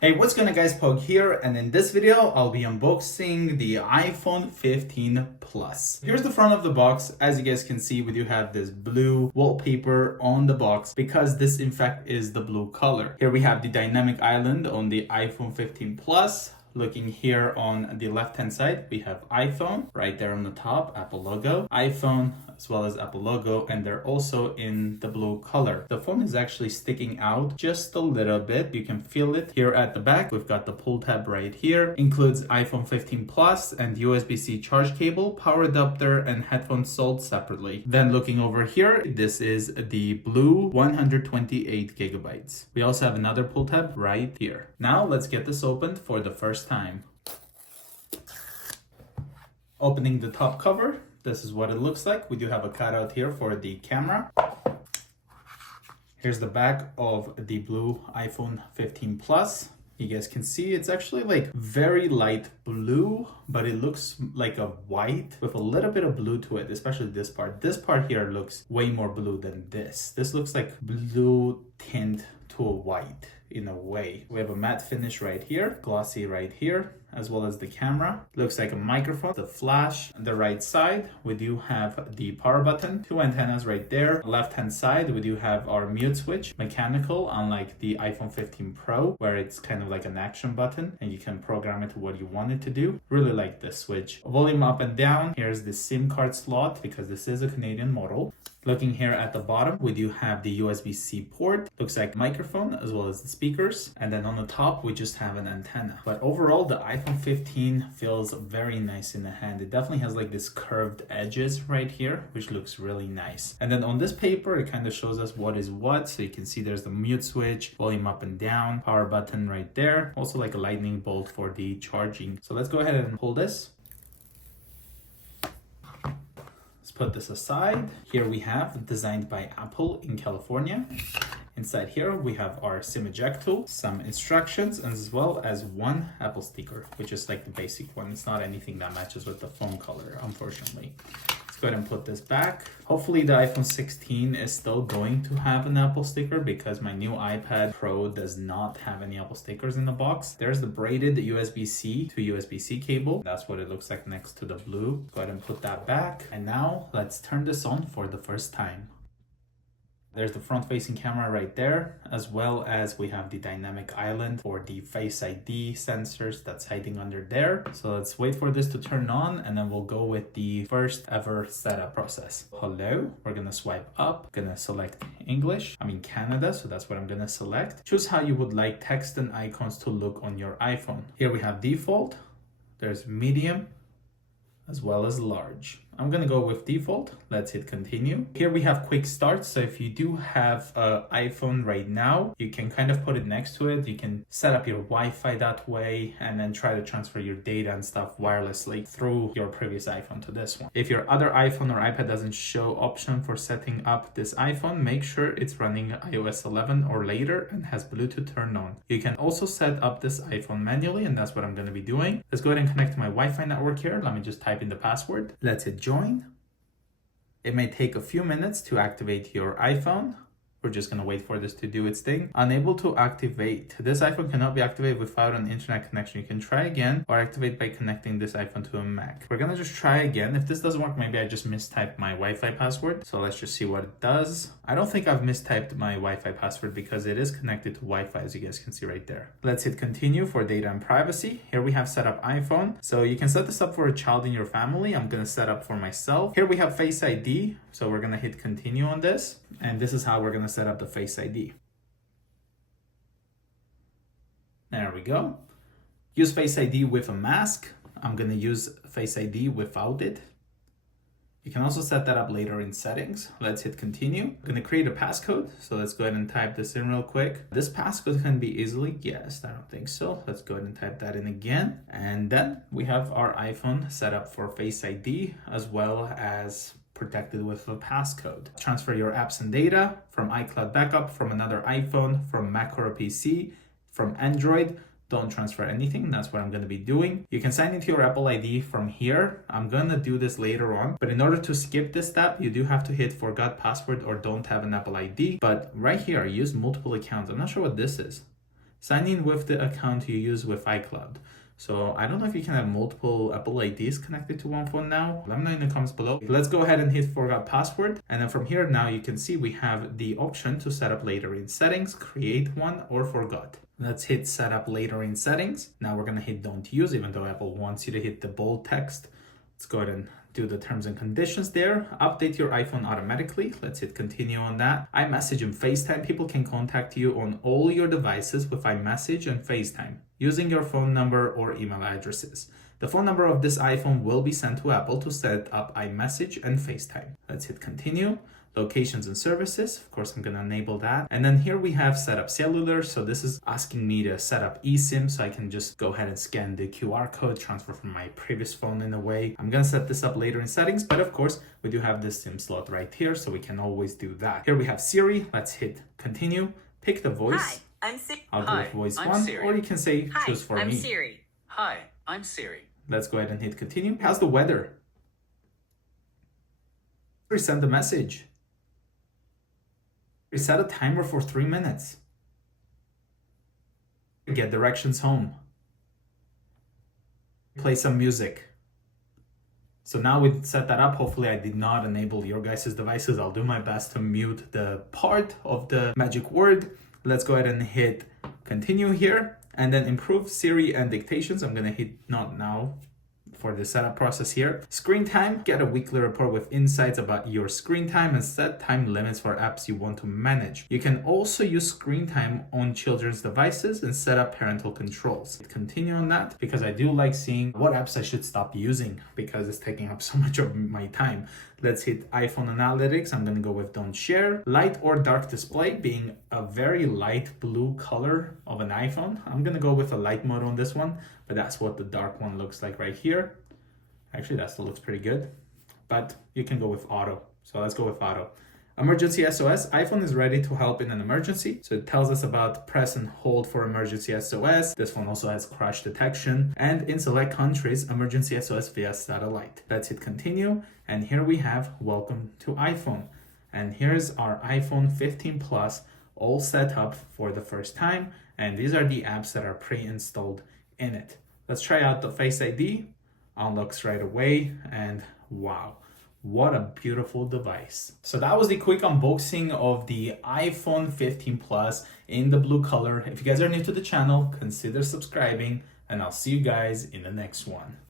Hey, what's going on guys, Pog here, and in this video I'll be unboxing the iPhone 15 Plus. Here's the front of the box. As you guys can see, we do have this blue wallpaper on the box because this in fact is the blue color. Here we have the dynamic island on the iPhone 15 Plus. Looking here on the left hand side, we have iPhone right there on the top, Apple logo, iPhone as well as Apple logo, and they're also in the blue color. The phone is actually sticking out just a little bit. You can feel it here at the back. We've got the pull tab right here. Includes iPhone 15 Plus and USB-C charge cable, power adapter, and headphones sold separately. Then looking over here, this is the blue 128 gigabytes. We also have another pull tab right here. Now let's get this opened for the first time. Opening the top cover, this is what it looks like. We do have a cutout here for the camera. Here's the back of the blue iPhone 15 Plus. You guys can see it's actually like very light blue, but it looks like a white with a little bit of blue to it, especially this part. This part here looks way more blue than this. This looks like blue tint to a white in a way. We have a matte finish right here, glossy right here, as well as the camera. Looks like a microphone, the flash. On the right side, we do have the power button, two antennas right there. Left hand side, we do have our mute switch, mechanical, unlike the iPhone 15 Pro, where it's kind of like an action button and you can program it to what you want it to do. Really like this switch. Volume up and down. Here's the SIM card slot because this is a Canadian model. Looking here at the bottom, we do have the USB-C port. Looks like microphone as well as the speakers. And then on the top, we just have an antenna. But overall, the iPhone 15 feels very nice in the hand. It definitely has like this curved edges right here, which looks really nice. And then on this paper, it kind of shows us what is what. So you can see there's the mute switch, volume up and down, power button right there. Also like a lightning bolt for the charging. So let's go ahead and pull this. Put this aside. Here we have designed by Apple in California. Inside here we have our SIM eject tool, some instructions, as well as one Apple sticker, which is like the basic one. It's not anything that matches with the phone color, unfortunately. Let's go ahead and put this back. Hopefully the iPhone 16 is still going to have an Apple sticker because my new iPad Pro does not have any Apple stickers in the box. There's the braided USB-C to USB-C cable. That's what it looks like next to the blue. Go ahead and put that back. And now let's turn this on for the first time. There's the front-facing camera right there, as well as we have the dynamic island for the Face ID sensors that's hiding under there. So let's wait for this to turn on and then we'll go with the first ever setup process. Hello, we're gonna swipe up, gonna select English, Canada, so that's what I'm gonna select. Choose how you would like text and icons to look on your iPhone. Here we have default, there's medium, as well as large. I'm gonna go with default. Let's hit continue. Here we have quick start. So if you do have an iPhone right now, you can kind of put it next to it. You can set up your Wi-Fi that way and then try to transfer your data and stuff wirelessly through your previous iPhone to this one. If your other iPhone or iPad doesn't show option for setting up this iPhone, make sure it's running iOS 11 or later and has Bluetooth turned on. You can also set up this iPhone manually, and that's what I'm gonna be doing. Let's go ahead and connect to my Wi-Fi network here. Let me just type in the password. Let's hit join. It may take a few minutes to activate your iPhone. We're just gonna wait for this to do its thing. Unable to activate. This iPhone cannot be activated without an internet connection. You can try again or activate by connecting this iPhone to a Mac. We're gonna just try again. If this doesn't work, maybe I just mistyped my Wi-Fi password. So let's just see what it does. I don't think I've mistyped my Wi-Fi password because it is connected to Wi-Fi, as you guys can see right there. Let's hit continue for data and privacy. Here we have set up iPhone. So you can set this up for a child in your family. I'm gonna set up for myself. Here we have Face ID. So we're gonna hit continue on this. And this is how we're gonna set up the Face ID. There we go. Use Face ID with a mask. I'm gonna use Face ID without it. You can also set that up later in settings. Let's hit continue. I'm gonna create a passcode. So let's go ahead and type this in real quick. This passcode can be easily guessed. I don't think so. Let's go ahead and type that in again. And then we have our iPhone set up for Face ID as well as protected with a passcode. Transfer your apps and data from iCloud backup, from another iPhone, from Mac or a PC, from Android. Don't transfer anything. That's what I'm going to be doing. You can sign into your Apple ID from here. I'm going to do this later on. But in order to skip this step, you do have to hit forgot password or don't have an Apple ID. But right here, use multiple accounts. I'm not sure what this is. sign in with the account you use with iCloud. So I don't know if you can have multiple Apple IDs connected to one phone now. Let me know in the comments below. Let's go ahead and hit forgot password. And then from here now you can see we have the option to set up later in settings, create one, or forgot. Let's hit set up later in settings. Now we're gonna hit don't use, even though Apple wants you to hit the bold text. Let's go ahead and do the terms and conditions there. Update your iPhone automatically. Let's hit continue on that. iMessage and FaceTime. People can contact you on all your devices with iMessage and FaceTime using your phone number or email addresses. The phone number of this iPhone will be sent to Apple to set up iMessage and FaceTime. Let's hit continue. Locations and services, of course I'm gonna enable that. And then here we have set up cellular. So this is asking me to set up eSIM, so I can just go ahead and scan the QR code, transfer from my previous phone in a way. I'm gonna set this up later in settings, but of course we do have this SIM slot right here, so we can always do that. Here we have Siri. Let's hit continue. Pick the voice. Hi, I'm Siri. I'll go with voice one, Siri. Or you can say choose for me. I'm Siri. Hi, I'm Siri. Let's go ahead and hit continue. How's the weather? Send the message. Set a timer for 3 minutes. Get directions home. Play some music. So now we set that up. Hopefully I did not enable your guys' devices. I'll do my best to mute the part of the magic word. Let's go ahead and hit continue here. And then improve Siri and dictations. I'm gonna hit not now for the setup process here. Screen time, get a weekly report with insights about your screen time and set time limits for apps you want to manage. You can also use screen time on children's devices and set up parental controls. Continue on that because I do like seeing what apps I should stop using because it's taking up so much of my time. Let's hit iPhone analytics. I'm gonna go with don't share. Light or dark display, being a very light blue color of an iPhone. I'm gonna go with a light mode on this one, but that's what the dark one looks like right here. Actually, that still looks pretty good, but you can go with auto. So let's go with auto. Emergency SOS, iPhone is ready to help in an emergency. So it tells us about press and hold for emergency SOS. This one also has crash detection. And in select countries, emergency SOS via satellite. Let's hit continue. And here we have welcome to iPhone. And here's our iPhone 15 Plus all set up for the first time. And these are the apps that are pre-installed in it. Let's try out the Face ID. Unlocks right away. And wow. What a beautiful device. So that was the quick unboxing of the iPhone 15 Plus in the blue color. If you guys are new to the channel, consider subscribing and I'll see you guys in the next one.